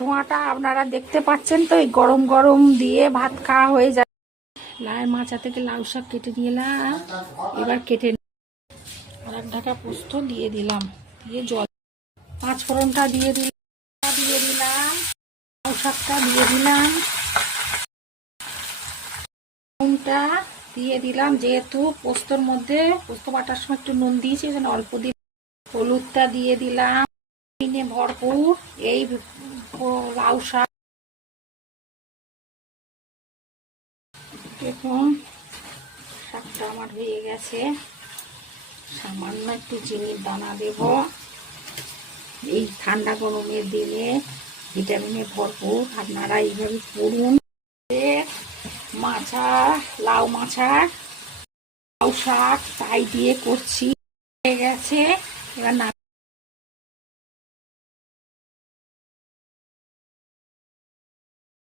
ধোঁয়াটা আপনারা দেখতে পাচ্ছেন তো, এই গরম গরম দিয়ে ভাত খাওয়া হয়ে যায়। লাউ মাচা থেকে লাউ শাক কেটে নিলাম, এবার কেটে আর এক ঢাকা পোস্ত দিয়ে দিলাম, দিয়ে জল পাঁচ ফোড়নটা দিয়ে দিলাম, লাউ শাকটা দিয়ে দিলাম, নুনটা দিয়ে দিলাম, যেহেতু পোস্তর মধ্যে পোস্ত বাটার সময় একটু নুন দিয়েছি এখানে অল্প দিয়ে, হলুদটা দিয়ে দিলাম, ভরপুর এই লাউ শাক। দেখুন শাকটা আমার হয়ে গেছে, সামান্য একটু চিনির দানা দেব। এই ঠান্ডা গরমের দিনে ভিটামিনে ভরপুর, আপনারা এইভাবে করুন। মাছা, লাউ মাছা, লাউ শাক তাই দিয়ে করছি, হয়ে গেছে। এবার